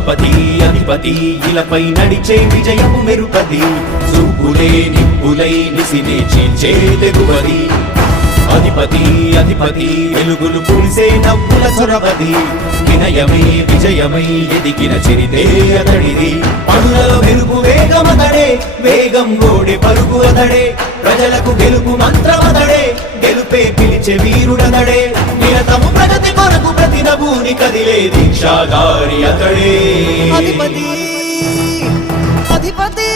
అధిపతి అధిపతి ఇలపై నడిచే విజయము మెరుపది. చూపులే నిప్పులై నిసినే చీల్చే తెగువది. అధిపతి అధిపతి వెలుగులు పులిసే నవ్వుల చొరవది వినయమే విజయమై ఎదిగిన చిరితే అతడిది. పనులలో వెలుగు వేగమతడే వేగం గోడే పరుగు అతడే. ప్రజలకు గెలుపు మంత్రమతడే గెలుపే పిలిచే వీరుడతడే నిరతము ప్రగతి కొరకు ప్రతి నభూని కదిలే దీక్షాగారి అతడే. అధిపతి అధిపతి.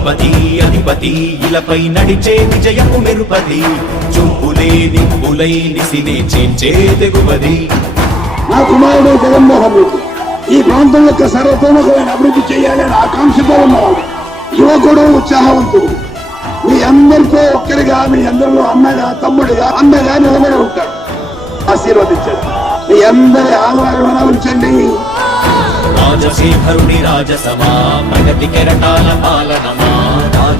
అధిపతి అధిపతి ఇలపై నడిచే విజయము మెరుపది. చూపులే నిప్పులై నిసినే చేంచే తెగువది. నా కుమారుడు జగన్మోహన్ రెడ్డి ఈ ప్రాంతం యొక్క సర్వతోముఖమైన అభివృద్ధి చేయాలని ఆకాంక్షతో ఉన్నవాడు యువకుడు ఉత్సాహవంతుడు. మీ అందరితో ఒక్కరిగా మీ అందరిలో అన్నగా తమ్ముడిగా అన్నగా నిలబడి ఉంటాడు. ఆశీర్వదించండి. మీ అందరి ఆదరణ ఉంచండి. రాజశేఖరుడి రాజసమా ప్రగతి కెరటాల పాలనమా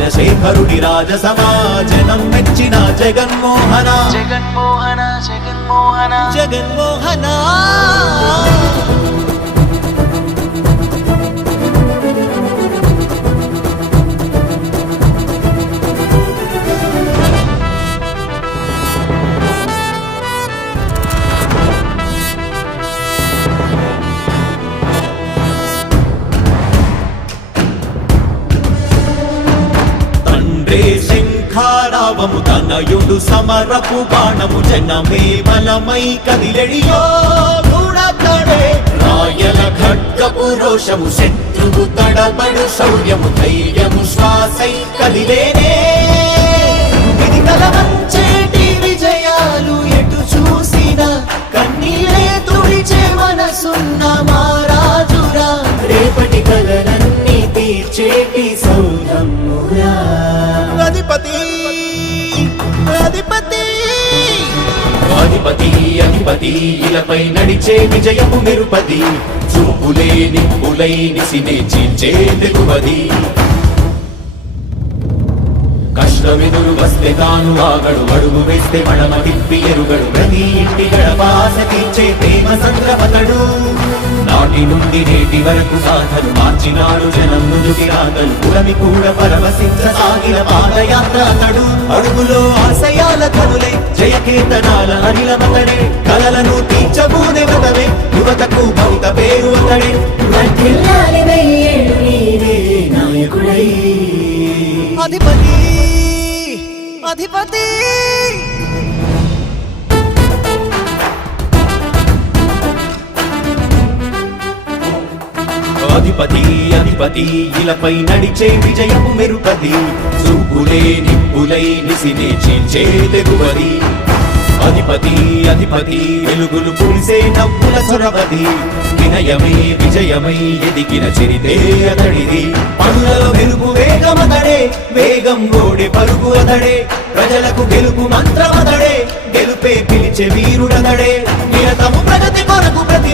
రాజశేఖరుడి రాజసమా జనం మెచ్చిన జగన్మోహన. జగన్మోహన జగన్మోహన. జగన్మోహన. శంఖారావము తనయుడు సమరపు బాణము జనమే బలమై కదిలెడియో గూడతడే రాయల ఖడ్గపు రోషము శత్రువు తడబడు శౌర్యము ధైర్యము శ్వాసై కదిలేనే. ఇది కలవంచేటి విజయాలు ఎటు చూసిన కన్నీరే తుడిచే మనసున్న మారాజురా రేపటి కలలన్నీ తీర్చేటి సౌధమురా అధిపతి! అధిపతి. అధిపతి అధిపతి ఇలపై నడిచే విజయము మెరుపది. చూపులే నిప్పులై నిసినే చీల్చే తెగువది కష్టమెదురు వస్తే తాను ఆగడు అడుగు వేస్తే మడమ తిప్పి ఎరుగడు. ప్రతి ఇంటి గడపాస తీర్చే ప్రేమ సంద్రపతడు. నాటి నుండి నేటి వరకు సాధలు మార్చినాడు జనం నుదుటి రాగలు పురమి కూడా పరవశించ సాగిన పాదయాత్ర అతడు. అడుగులో ఆశయాల కనులై జయకేతనాల అనిలమతడే. కలలను తీర్చబూనే వ్రతమే యువతకు భవిత పేరు అతడే. నాయకుడై. అధిపతి అధిపతి. అధిపతి అధిపతి ఇలపై నడిచే విజయము మెరుపది. చూపులే నిప్పులై నిసినే చీల్చే తెగువది. అధిపతి అధిపతి వెలుగులు పులిసే నవ్వుల చొరవది. వినయమే విజయమై ఎదిగిన చరితే అతడిది. పనులలో వెలుగు వేగమతడే వేగం ఓడే పరుగు అతడే. ప్రజలకు గెలుపు మంత్రమతడే గెలుపే పిలిచే వీరుడతడే. నిరతము ప్రగతి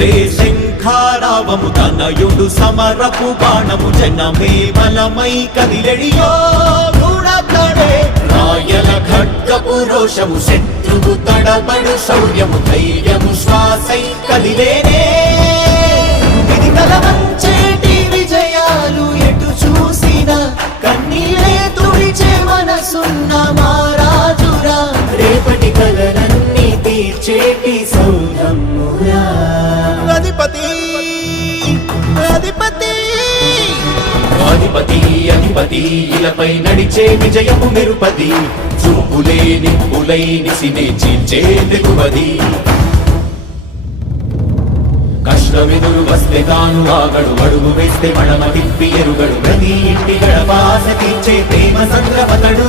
తండ్రి శంఖారావము తనయుడు సమరపు బాణము జనమే బలమై కదిలెడియో గుణతడే రాయల ఖడ్గపు రోషము శత్రువు తడబడు శౌర్యము ధైర్యము శ్వాసై కదిలేనే. ఇది కలవంచేటి విజయాలు ఎటు చూసిన కన్నీలే తుడిచే మనసున్న మారాజురా రేపటి కలలన్నీ తీర్చేటి సౌ ఇలపై నడిచే విజయము నిరుపది చూపులే నిప్పులై నిసినే చీల్చే తెగువది కష్టమెదురు వస్తే తాను ఆగడు అడుగు వేస్తే మడమ తిప్పి ఎరుగడు. ప్రతి ఇంటి గడపాస తీర్చే ప్రేమ సంద్రపతడు.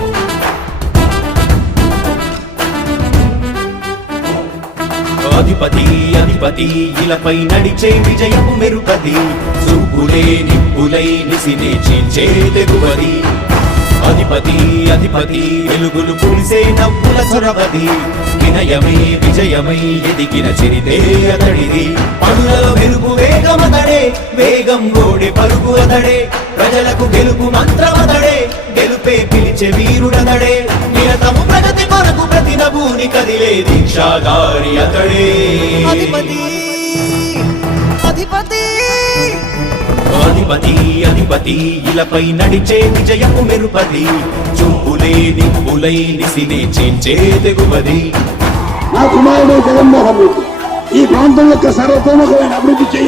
అధిపతి అధిపతి ఇలపై నడిచే విజయము మెరుపతి చూపులే నిప్పులై నిసినే చీల్చే తెగువది. అధిపతి అధిపతి వెలుగులు పులిసే నవ్వుల చొరవది వినయమై విజయమై ఎదిగిన చిరితే అతడిది. పనులలో వెలుగు వేగమతడే వేగం గోడి పరుగు అతడే. ప్రజలకు గెలుపు మంత్రమతడే గెలుపే పిలిచే వీరుడతడే. నిరతము ప్రగతి కొరకు ప్రతి నభూని కదిలే దీక్షాగారి అతడే. అధిపతి అధిపతి గణపతి అధిపతి ఇలపై నడిచే విజయము మెరుపది. చూపులే నిప్పులై నిసినే చేంచే తెగువది. నా కుమారుడు జగన్మోహన్ రెడ్డి ఈ ప్రాంతం యొక్క సర్వతోముఖమైన అభివృద్ధి చేయాలి